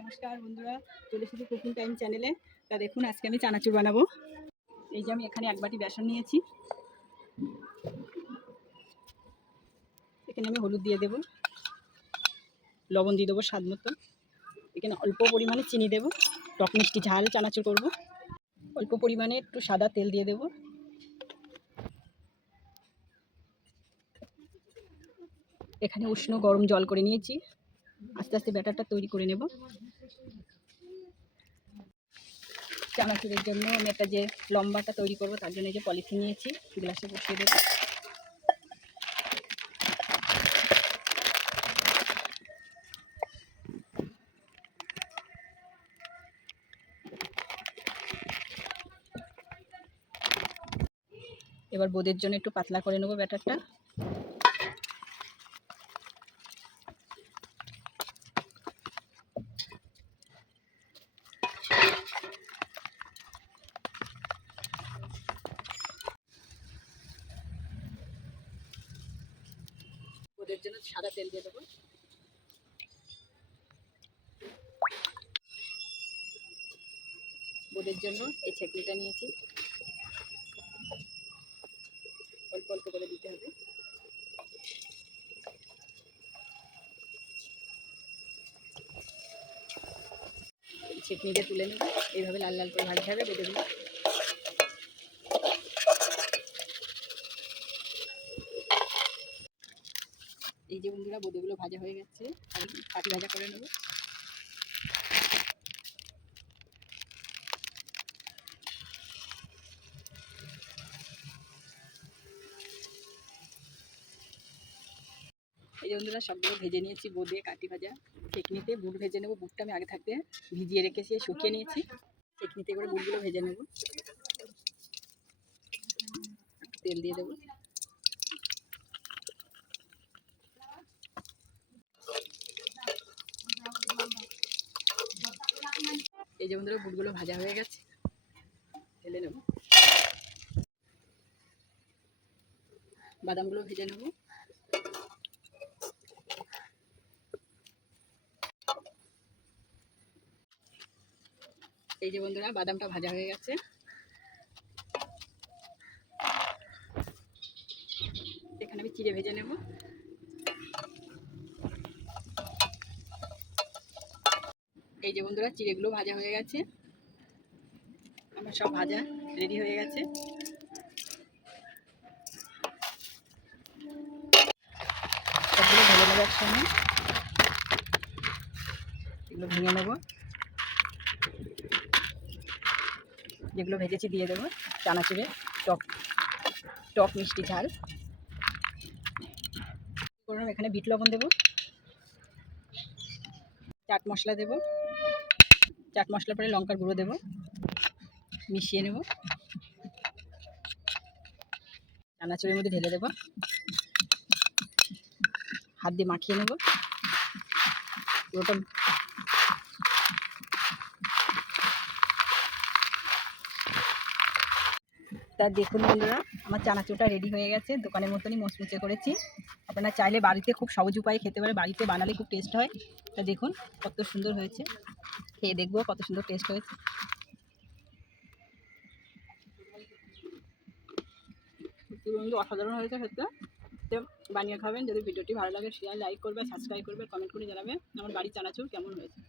নমস্কার বন্ধুরা, চলে এসেছি কুকিং টাইম চ্যানেলে। তা দেখুন, আজকে আমি চানাচুর বানাবো। এই যে আমি এখানে 1 বাটি বেসন নিয়েছি। এখানে আমি হলুদ দিয়ে দেবো, লবণ দিয়ে দেবো স্বাদ মতো। এখানে অল্প পরিমাণে চিনি দেবো, টক মিষ্টি ঝাল চানাচুর করব। অল্প পরিমাণে একটু সাদা তেল দিয়ে দেবো। এখানে উষ্ণ গরম জল করে নিয়েছি, আস্তে আস্তে ব্যাটারটা তৈরি করে নেব। চানাচুরের জন্য আমি একটা যে লম্বাটা তৈরি করব, তার জন্য যে পলিথিন নিয়েছি, গ্লাসে বসিয়ে দেবো। এবার বোঁদের জন্য একটু পাতলা করে নেবো ব্যাটারটা। বোঁদের জন্য সাদা তেল দিয়ে দেবো। বোঁদের জন্য এই ছেঁকনিটা নিয়েছি, অল্প অল্প করে দিতে হবে। ছেঁকনিটা তুলে নেব, এইভাবে লাল লাল করে ভাজতে হবে বোঁদেগুলো। এই যে বন্ধুরা, বোঁদেগুলো ভাজা হয়ে গেছে, আমি কাটি ভাজা করে নেব। এই যে বন্ধুরা, সবগুলো ভেজে নিয়েছি, বোঁদে কাটি ভাজা। ছেঁকনিতে বুট ভেজে নেবো, বুটটা আমি আগে থাকতে ভিজিয়ে রেখেছি, শুকিয়ে নিয়েছি। ছেঁকনিতে করে বুটগুলো ভেজে নেব। তেল দিয়ে দেবো। এই যে বন্ধুরা, বুটগুলো ভাজা হয়ে গেছে, ঢেলে নেব। বাদামগুলো ভেজে নেব। এই যে বন্ধুরা, বাদামটা ভাজা হয়ে গেছে। এখানে আমি চিড়ে ভেজে নেব। এই যে বন্ধুরা, চিড়েগুলো ভাজা হয়ে গেছে, আমার সব ভাজা রেডি হয়ে গেছে। সবগুলো ভেজে নেব একসঙ্গে, এগুলো ভেঙে নেব। যেগুলো ভেজেছি দিয়ে দেবো চানাচুরে, টক টক মিষ্টি ঝাল করলাম। এখানে বিট লবণ দেবো, চাট মশলা দেবো, চাট মশলা পরে লঙ্কার গুঁড়ো দেবো, মিশিয়ে নেব। চানাচুরের মধ্যে ঢেলে দেবো, হাত দিয়ে মাখিয়ে নেব পুরোটা। তা দেখুন বন্ধুরা, আমার চানাচুরটা রেডি হয়ে গেছে, দোকানের মতনই মুচমুচে করেছি। আপনারা চাইলে বাড়িতে খুব সহজ উপায়ে খেতে পারে, বাড়িতে বানালে খুব টেস্ট হয়। তা দেখুন কত সুন্দর হয়েছে, খেয়ে দেখবো কত সুন্দর টেস্ট হয়েছে। বন্ধু, অসাধারণ হয়েছে খেতে। বানিয়ে খাবেন। যদি ভিডিওটি ভালো লাগে, শেয়ার লাইক করবে, সাবস্ক্রাইব করবে, কমেন্ট করে জানাবে আমার বাড়ির চানাচুর কেমন হয়েছে।